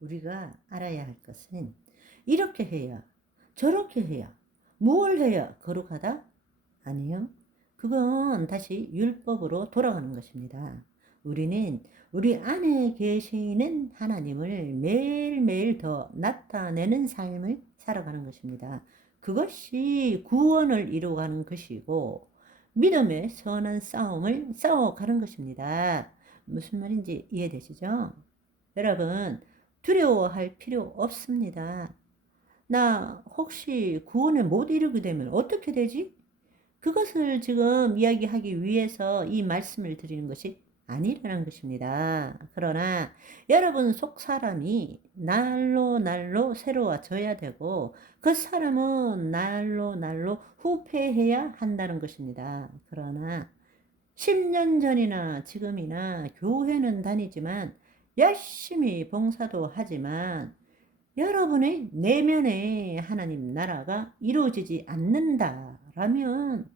우리가 알아야 할 것은 이렇게 해야, 저렇게 해야, 뭘 해야 거룩하다? 아니요. 그건 다시 율법으로 돌아가는 것입니다. 우리는 우리 안에 계시는 하나님을 매일매일 더 나타내는 삶을 살아가는 것입니다. 그것이 구원을 이루어가는 것이고 믿음의 선한 싸움을 싸워가는 것입니다. 무슨 말인지 이해되시죠? 여러분, 두려워할 필요 없습니다. 나 혹시 구원을 못 이루게 되면 어떻게 되지? 그것을 지금 이야기하기 위해서 이 말씀을 드리는 것이 아니라는 것입니다. 그러나 여러분 속 사람이 날로 날로 새로워져야 되고 그 사람은 날로 날로 후패해야 한다는 것입니다. 그러나 10년 전이나 지금이나 교회는 다니지만 열심히 봉사도 하지만 여러분의 내면에 하나님 나라가 이루어지지 않는다라면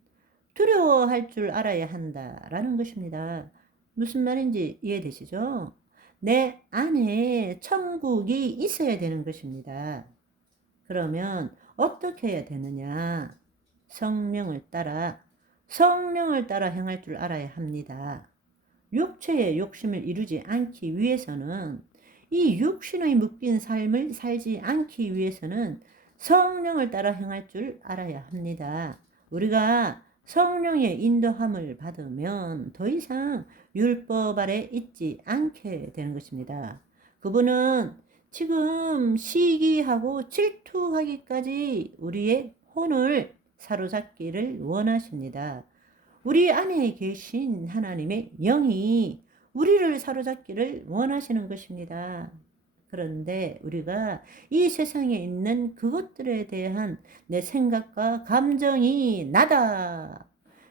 두려워할 줄 알아야 한다라는 것입니다. 무슨 말인지 이해되시죠? 내 안에 천국이 있어야 되는 것입니다. 그러면 어떻게 해야 되느냐? 성령을 따라 행할 줄 알아야 합니다. 육체의 욕심을 이루지 않기 위해서는 이 육신의 묶인 삶을 살지 않기 위해서는 성령을 따라 행할 줄 알아야 합니다. 우리가 성령의 인도함을 받으면 더 이상 율법 아래 있지 않게 되는 것입니다. 그분은 지금 시기하고 질투하기까지 우리의 혼을 사로잡기를 원하십니다. 우리 안에 계신 하나님의 영이 우리를 사로잡기를 원하시는 것입니다. 그런데 우리가 이 세상에 있는 그것들에 대한 내 생각과 감정이 나다.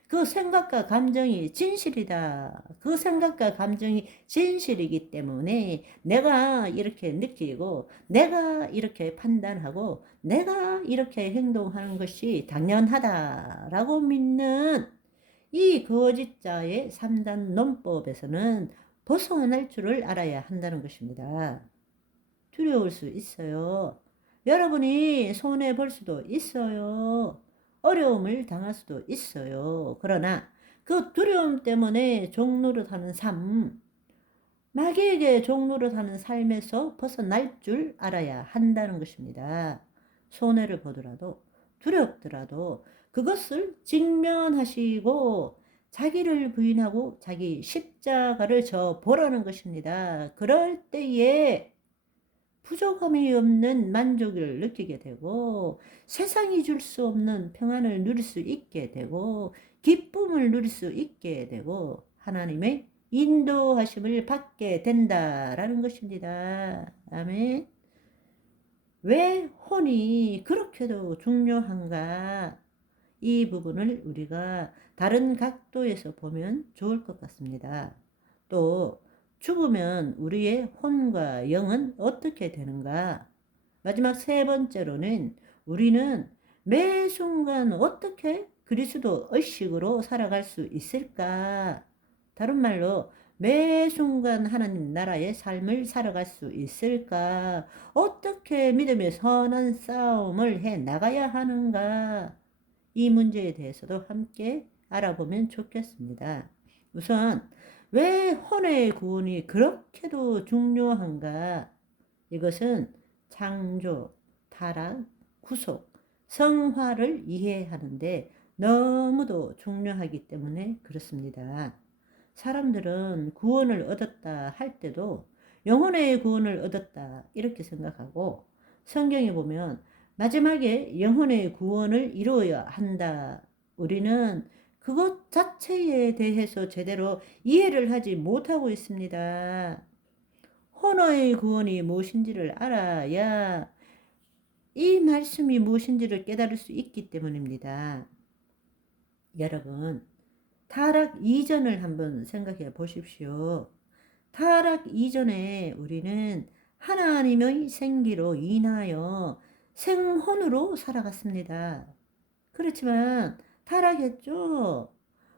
그 생각과 감정이 진실이다. 그 생각과 감정이 진실이기 때문에 내가 이렇게 느끼고 내가 이렇게 판단하고 내가 이렇게 행동하는 것이 당연하다라고 믿는 이 거짓자의 3단 논법에서는 벗어날 줄을 알아야 한다는 것입니다. 두려울 수 있어요. 여러분이 손해 볼 수도 있어요. 어려움을 당할 수도 있어요. 그러나 그 두려움 때문에 종노릇하는 삶, 마귀에게 종노릇하는 삶에서 벗어날 줄 알아야 한다는 것입니다. 손해를 보더라도 두렵더라도 그것을 직면하시고 자기를 부인하고 자기 십자가를 져 보라는 것입니다. 그럴 때에 부족함이 없는 만족을 느끼게 되고 세상이 줄 수 없는 평안을 누릴 수 있게 되고 기쁨을 누릴 수 있게 되고 하나님의 인도하심을 받게 된다라는 것입니다. 아멘. 왜 혼이 그렇게도 중요한가? 이 부분을 우리가 다른 각도에서 보면 좋을 것 같습니다. 또 죽으면 우리의 혼과 영은 어떻게 되는가? 마지막 세 번째로는 우리는 매 순간 어떻게 그리스도 의식으로 살아갈 수 있을까? 다른 말로 매 순간 하나님 나라의 삶을 살아갈 수 있을까? 어떻게 믿음의 선한 싸움을 해 나가야 하는가? 이 문제에 대해서도 함께 알아보면 좋겠습니다. 우선 왜 혼의 구원이 그렇게도 중요한가? 이것은 창조, 타락, 구속, 성화를 이해하는데 너무도 중요하기 때문에 그렇습니다. 사람들은 구원을 얻었다 할 때도 영혼의 구원을 얻었다 이렇게 생각하고 성경에 보면 마지막에 영혼의 구원을 이루어야 한다. 우리는 그것 자체에 대해서 제대로 이해를 하지 못하고 있습니다. 혼의 구원이 무엇인지를 알아야 이 말씀이 무엇인지를 깨달을 수 있기 때문입니다. 여러분, 타락 이전을 한번 생각해 보십시오. 타락 이전에 우리는 하나님의 생기로 인하여 생혼으로 살아갔습니다. 그렇지만 타락했죠.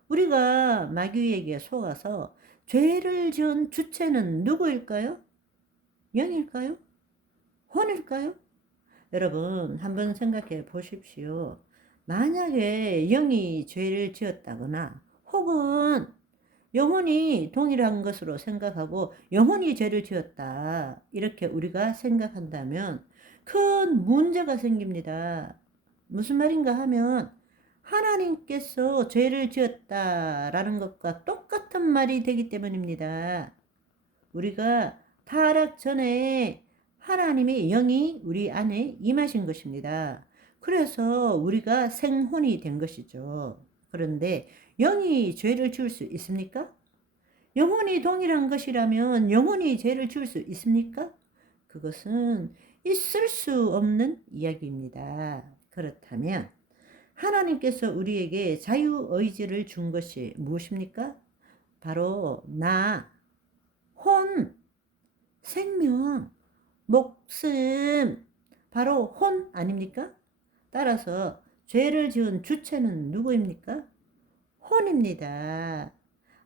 우리가 마귀에게 속아서 죄를 지은 주체는 누구일까요? 영일까요? 영혼일까요? 여러분 한번 생각해 보십시오. 만약에 영이 죄를 지었다거나 혹은 영혼이 동일한 것으로 생각하고 영혼이 죄를 지었다 이렇게 우리가 생각한다면 큰 문제가 생깁니다. 무슨 말인가 하면 하나님께서 죄를 지었다라는 것과 똑같은 말이 되기 때문입니다. 우리가 타락 전에 하나님의 영이 우리 안에 임하신 것입니다. 그래서 우리가 생혼이 된 것이죠. 그런데 영이 죄를 지을 수 있습니까? 영혼이 동일한 것이라면 영혼이 죄를 지을 수 있습니까? 그것은 있을 수 없는 이야기입니다. 그렇다면 하나님께서 우리에게 자유의지를 준 것이 무엇입니까? 바로 혼, 생명, 목숨, 바로 혼 아닙니까? 따라서 죄를 지은 주체는 누구입니까? 혼입니다.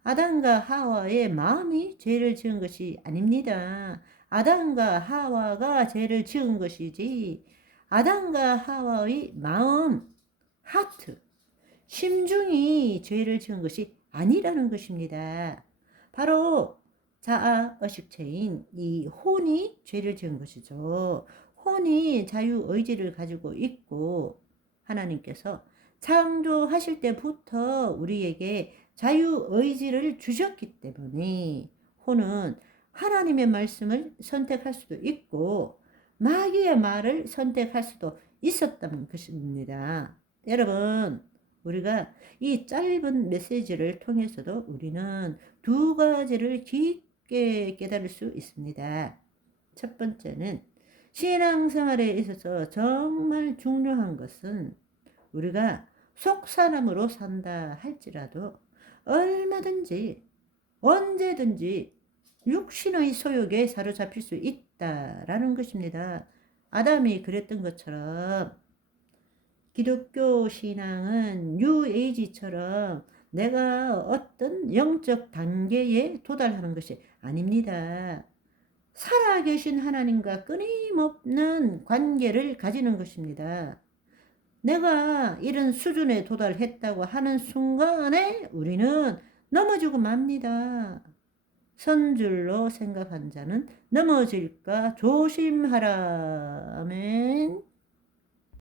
아담과 하와의 마음이 죄를 지은 것이 아닙니다. 아담과 하와가 죄를 지은 것이지 아담과 하와의 마음, 하트, 심중이 죄를 지은 것이 아니라는 것입니다. 바로 자아의식체인 이 혼이 죄를 지은 것이죠. 혼이 자유의지를 가지고 있고 하나님께서 창조하실 때부터 우리에게 자유의지를 주셨기 때문에 혼은 하나님의 말씀을 선택할 수도 있고 마귀의 말을 선택할 수도 있었던 것입니다. 여러분, 우리가 이 짧은 메시지를 통해서도 우리는 두 가지를 깊게 깨달을 수 있습니다. 첫 번째는 신앙생활에 있어서 정말 중요한 것은 우리가 속사람으로 산다 할지라도 얼마든지 언제든지 육신의 소욕에 사로잡힐 수 있다라는 것입니다. 아담이 그랬던 것처럼 기독교 신앙은 뉴에이지처럼 내가 어떤 영적 단계에 도달하는 것이 아닙니다. 살아계신 하나님과 끊임없는 관계를 가지는 것입니다. 내가 이런 수준에 도달했다고 하는 순간에 우리는 넘어지고 맙니다. 선줄로 생각한 자는 넘어질까 조심하라. 아멘.